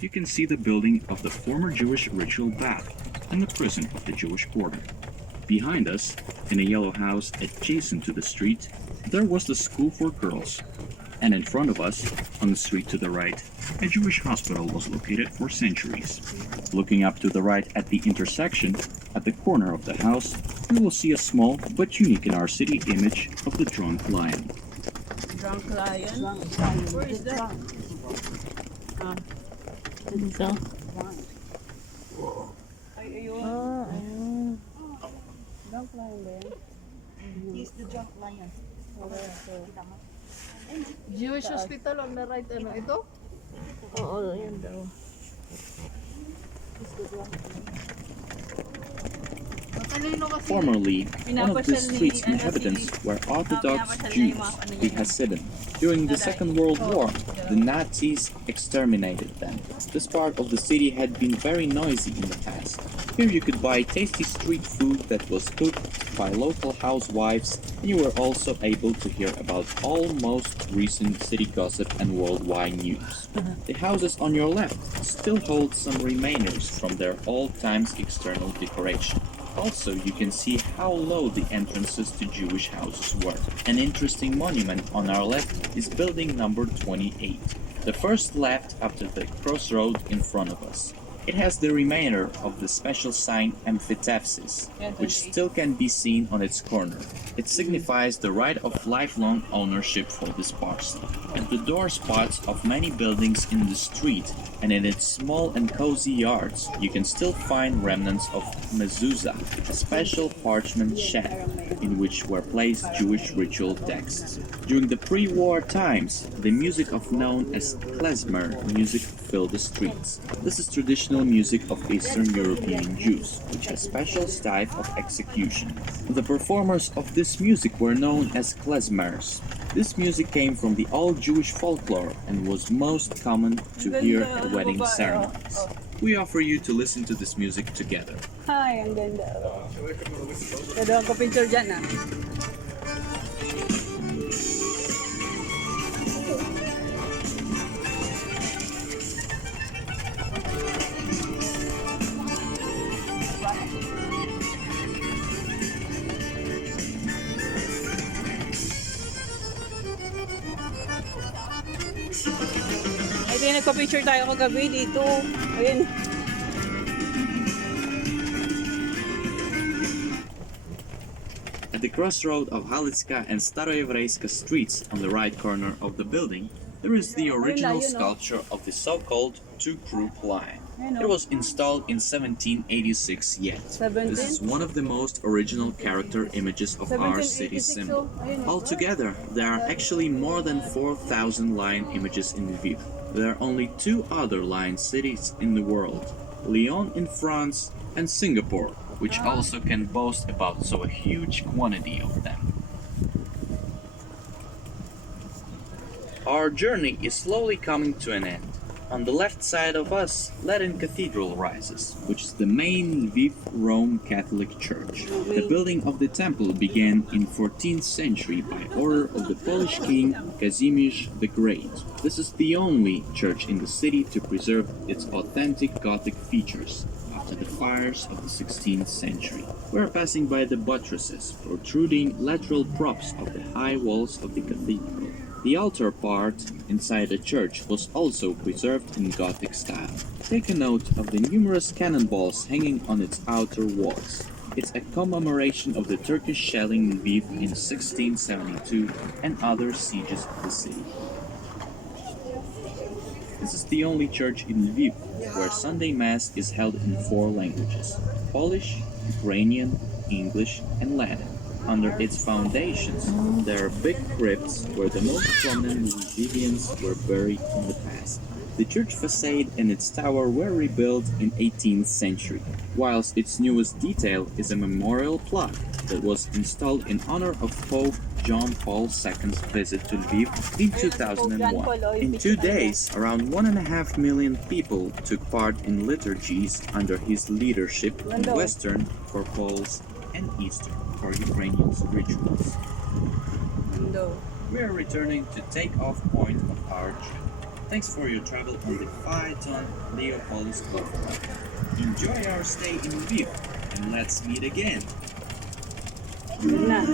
you can see the building of the former Jewish ritual bath and the prison of the Jewish quarter. Behind us, in a yellow house adjacent to the street, there was the school for girls. And in front of us, on the street to the right, a Jewish hospital was located for centuries. Looking up to the right at the intersection, at the corner of the house, you will see a small but unique in our city image of the drunk lion. Drunk lion? Where is that? Dito. Ay, ayun. Ayun. Drunk lion ba yan? He's the drunk lion. Kita mo? Jewish hospital on the right, ano ito? Oo, yun daw. Matalino kasi. Formerly, one of the street's inhabitants were Orthodox Jews who Hasidim. During the Second World War, the Nazis exterminated them. This part of the city had been very noisy in the past. Here you could buy tasty street food that was cooked by local housewives, and you were also able to hear about all most recent city gossip and worldwide news. The houses on your left still hold some remainders from their old times external decoration. Also, you can see how low the entrances to Jewish houses were. An interesting monument on our left is building number 28, the first left after the crossroad in front of us. It has the remainder of the special sign emphytepsis, which still can be seen on its corner. It signifies the right of lifelong ownership for this parcel. At the door spots of many buildings in the street and in its small and cozy yards, you can still find remnants of mezuzah, a special parchment shed in which were placed Jewish ritual texts. During the pre-war times, the music of known as klezmer music filled the streets. This is traditional music of Eastern European Jews, which has special style of execution. The performers of this music were known as klezmers. This music came from the old Jewish folklore and was most common to hear at wedding ceremonies. We offer you to listen to this music together. Hi, ang ganda. Gagawin ko picture dyan ah. Ay, nagpa-picture tayo kagabi dito. Ayun. At the crossroad of Halitska and Staroyevreyska streets on the right corner of the building, there is the original sculpture of the so-called two-group lion. It was installed in 1786 yet. This is one of the most original character images of our city symbol. Altogether, there are actually more than 4,000 lion images in Lviv. There are only two other lion cities in the world, Lyon in France and Singapore, which also can boast about so a huge quantity of them. Our journey is slowly coming to an end. On the left side of us, Latin Cathedral rises, which is the main Lviv Rome Catholic Church. The building of the temple began in 14th century by order of the Polish king Kazimierz the Great. This is the only church in the city to preserve its authentic Gothic features after the fires of the 16th century. We are passing by the buttresses, protruding lateral props of the high walls of the cathedral. The altar part inside the church was also preserved in Gothic style. Take a note of the numerous cannonballs hanging on its outer walls. It's a commemoration of the Turkish shelling Lviv in 1672 and other sieges of the city. This is the only church in Lviv where Sunday Mass is held in 4 languages: Polish, Ukrainian, English, and Latin. Under its foundations, there are big crypts where the most prominent Lvivians were buried in the past. The church facade and its tower were rebuilt in 18th century, whilst its newest detail is a memorial plaque that was installed in honor of Pope John Paul II's visit to Lviv in 2001. In 2 days, around 1.5 million people took part in liturgies under his leadership in Western for Poles and Eastern for Ukrainians rituals. We are returning to take-off point of our trip. Thanks for your travel on the Phaeton Leopolis Club. Enjoy our stay in Lviv, and let's meet again. Na.